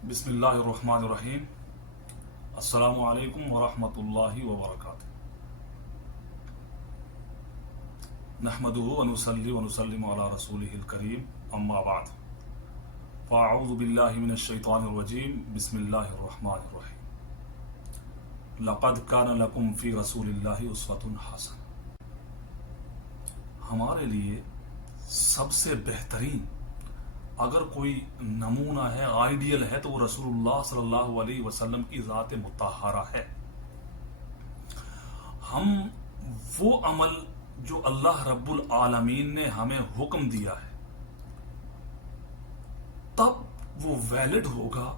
बिस्मिल्लाहिर्रहमानिर्रहीम। अस्सलामु अलैकुम वरहमतुल्लाहि वबरकातुहू। नहमदुहु व नुसल्ली व नुसल्लिमु अला रसूलिहिल करीम, अम्मा बाद। फ़अऊज़ु बिल्लाहि मिनश शैतानिर रजीम। बिस्मिल्लाहिर्रहमानिर्रहीम। लक़द कान लकुम फ़ी रसूलिल्लाहि उस्वतुन हसनह। हमारे लिए सबसे बेहतरीन अगर कोई नमूना है, आइडियल है, तो वो रसूलुल्लाह सल्लल्लाहु अलैहि वसल्लम की ज़ात मुत्तहरा है। हम वो अमल जो अल्लाह रब्बुल आलमीन ने हमें हुक्म दिया है, तब वो वैलिड होगा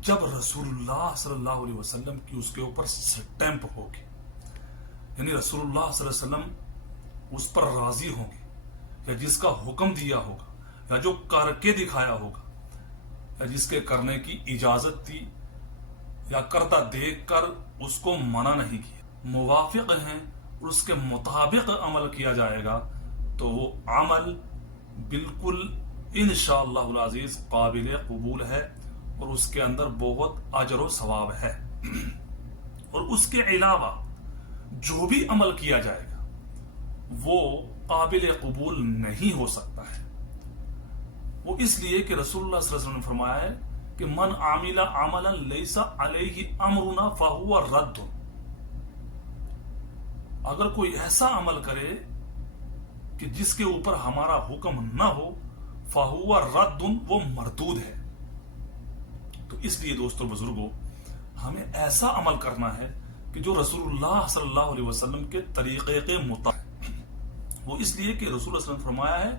जब रसूलुल्लाह सल्लल्लाहु अलैहि वसल्लम की उसके ऊपर स्टैंप होगी, यानी रसूलुल्लाह सल्लल्लाहु अलैहि वसल्लम उस पर राजी होंगे, या जिसका हुक्म दिया होगा, या जो करके दिखाया होगा, या जिसके करने की इजाजत थी, या करता देखकर उसको मना नहीं किया, मुवाफिक हैं और उसके मुताबिक अमल किया जाएगा, तो वो अमल बिल्कुल इंशाअल्लाहुल अज़ीज़ काबिल कबूल है और उसके अंदर बहुत अजर व सवाब है। और उसके अलावा जो भी अमल किया जाएगा वो काबिल कबूल नहीं हो सकता है। वो इसलिए कि रसूलुल्लाह सल्लल्लाहु अलैहि वसल्लम ने फरमाया है कि मन आमिला अमलन लैसा अलैहि अमरुना फहुवा रद्द। अगर कोई ऐसा अमल करे कि जिसके ऊपर हमारा हुक्म न हो, फहुवा रद्दुन, वो मरदूद है। तो इसलिए दोस्तों बुजुर्गों, हमें ऐसा अमल करना है कि जो रसूलुल्लाह सल्लल्लाहु अलैहि वसल्लम के तरीके के मुताबिक। वो इसलिए कि रसूलुल्लाह सल्लल्लाहु अलैहि वसल्लम ने फरमाया है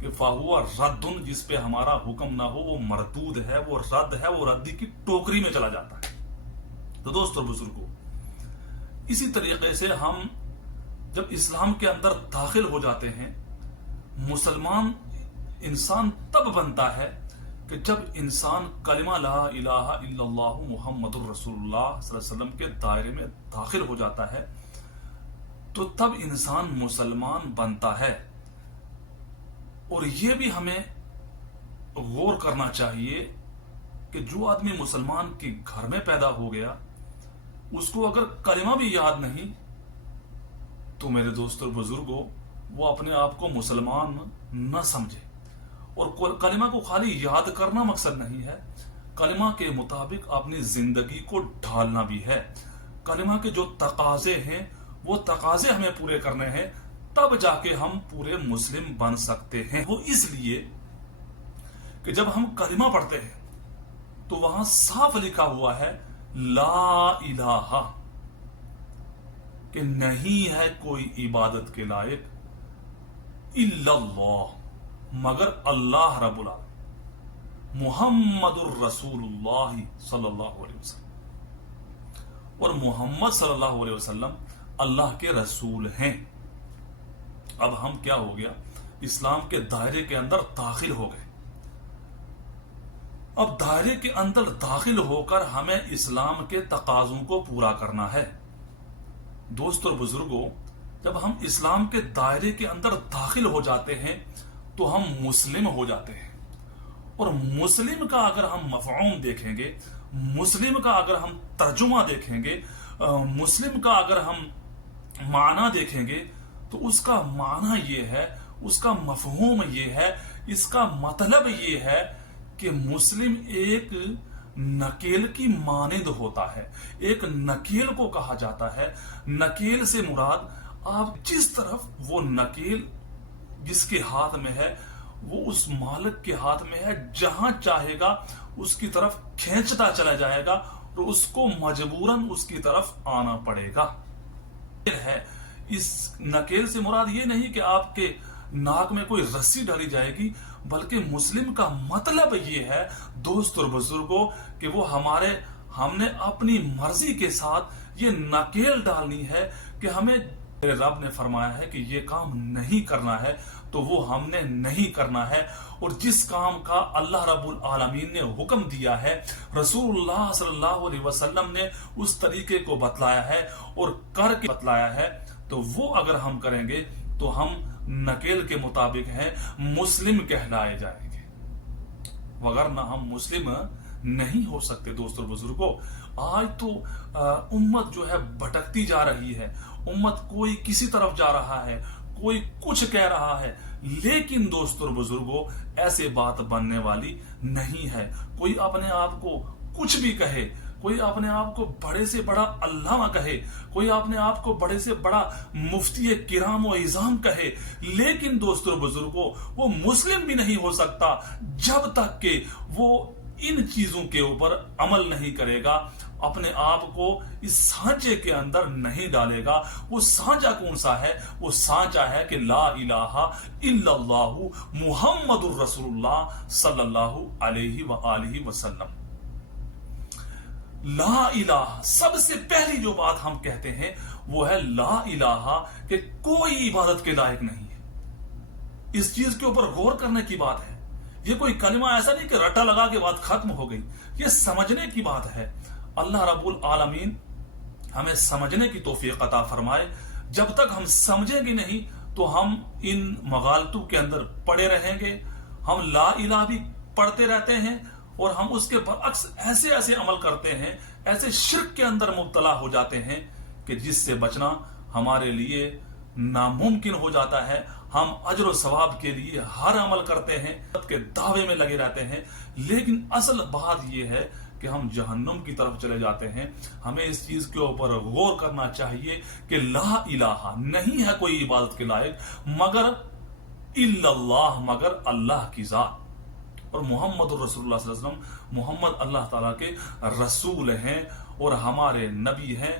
कि फाहुआ रद्दुन, जिस पे हमारा हुक्म ना हो वो मरदूद है, वो रद्द है, वो रद्दी की टोकरी में चला जाता है। तो दोस्तों बुजुर्गों, इसी तरीके से हम जब इस्लाम के अंदर दाखिल हो जाते हैं, मुसलमान इंसान तब बनता है कि जब इंसान कलिमा ला इलाहा इल्लल्लाहु मुहम्मदुर रसूलुल्लाह सल्लल्लाहु अलैहि वसल्लम के दायरे में दाखिल हो जाता है, तो तब इंसान मुसलमान बनता है। और यह भी हमें गौर करना चाहिए कि जो आदमी मुसलमान के घर में पैदा हो गया, उसको अगर कलिमा भी याद नहीं, तो मेरे दोस्तों बुजुर्गों, वो अपने आप को मुसलमान न समझे। और कलिमा को खाली याद करना मकसद नहीं है, कलिमा के मुताबिक अपनी जिंदगी को ढालना भी है। कलिमा के जो तकाजे हैं वो तकाजे हमें पूरे करने हैं, तब जाके हम पूरे मुस्लिम बन सकते हैं। वो इसलिए कि जब हम कलिमा पढ़ते हैं तो वहां साफ लिखा हुआ है ला इलाहा, कि नहीं है कोई इबादत के लायक इल्लल्लाह, मगर अल्लाह रब्बुल आलमीन, मुहम्मदुर रसूलुल्लाह सल्लल्लाहु अलैहि वसल्लम, और मोहम्मद सल्लल्लाहु अलैहि वसल्लम अल्लाह के रसूल हैं। अब हम क्या हो गया, इस्लाम के दायरे के अंदर दाखिल हो गए। अब दायरे के अंदर दाखिल होकर हमें इस्लाम के तकाजों को पूरा करना है। दोस्तों और बुजुर्गों, जब हम इस्लाम के दायरे के अंदर दाखिल हो जाते हैं तो हम मुस्लिम हो जाते हैं। और मुस्लिम का अगर हम मफ़हूम देखेंगे, मुस्लिम का अगर हम तर्जुमा देखेंगे, मुस्लिम का अगर हम माना देखेंगे, तो उसका माना ये है, उसका मफहूम ये है, इसका मतलब ये है कि मुस्लिम एक नकेल की मानिंद होता है। एक नकेल को कहा जाता है। नकेल से मुराद, आप जिस तरफ वो नकेल जिसके हाथ में है वो उस मालिक के हाथ में है, जहां चाहेगा उसकी तरफ खींचता चला जाएगा और उसको मजबूरन उसकी तरफ आना पड़ेगा। है इस नकेल से मुराद ये नहीं कि आपके नाक में कोई रस्सी डाली जाएगी, बल्कि मुस्लिम का मतलब ये है दोस्त और बुजुर्गों कि वो हमने अपनी मर्जी के साथ ये नकेल डालनी है कि हमें रब ने फरमाया है कि ये काम नहीं करना है, तो वो हमने नहीं करना है। और जिस काम का अल्लाह रब्बुल आलमीन ने हुक्म दिया है, रसूलुल्लाह सल्लल्लाहु अलैहि वसल्लम ने उस तरीके को बतलाया है और करके बतलाया है, तो वो अगर हम करेंगे तो हम नकेल के मुताबिक हैं, मुस्लिम कहलाए जाएंगे। वगरना हम मुस्लिम नहीं हो सकते। दोस्तों बुजुर्गों, आज तो उम्मत जो है भटकती जा रही है, उम्मत कोई किसी तरफ जा रहा है, कोई कुछ कह रहा है, लेकिन दोस्तों बुजुर्गों ऐसे बात बनने वाली नहीं है। कोई अपने आप को कुछ भी कहे, कोई अपने आप को बड़े से बड़ा अल्लामा कहे, कोई अपने आप को बड़े से बड़ा मुफ्ती किराम व इज़ाम कहे, लेकिन दोस्तों बुजुर्गों वो मुस्लिम भी नहीं हो सकता जब तक कि वो इन चीजों के ऊपर अमल नहीं करेगा, अपने आप को इस सांचे के अंदर नहीं डालेगा। वो सांचा कौन सा है? वो सांचा है कि ला इलाहा इल्लल्लाहु मुहम्मदुर रसूलुल्लाह सल्लल्लाहु अलैहि व आलिहि वसल्लम। ला इलाहा, सबसे पहली जो बात हम कहते हैं वो है ला इलाहा, कि कोई इबादत के लायक नहीं है। इस चीज के ऊपर गौर करने की बात है। ये कोई कलमा ऐसा नहीं कि रट्टा लगा के बात खत्म हो गई, ये समझने की बात है। अल्लाह रब्बुल आलमीन हमें समझने की तौफीक अता फरमाए। जब तक हम समझेंगे नहीं तो हम इन मगालतों के अंदर पड़े रहेंगे। हम ला इलाहा भी पढ़ते रहते हैं और हम उसके बरअक्स ऐसे ऐसे अमल करते हैं, ऐसे शिर्क के अंदर मुब्तला हो जाते हैं कि जिससे बचना हमारे लिए नामुमकिन हो जाता है। हम अजर और सवाब के लिए हर अमल करते हैं, के दावे में लगे रहते हैं, लेकिन असल बात यह है कि हम जहन्नुम की तरफ चले जाते हैं। हमें इस चीज के ऊपर गौर करना चाहिए कि ला इलाहा, नहीं है कोई इबादत के लायक मगर इल्लल्लाह, मगर अल्लाह की जात। और मोहम्मद रसूलुल्लाह सल्लल्लाहु अलैहि वसल्लम, मोहम्मद अल्लाह ताला के रसूल हैं और हमारे नबी हैं।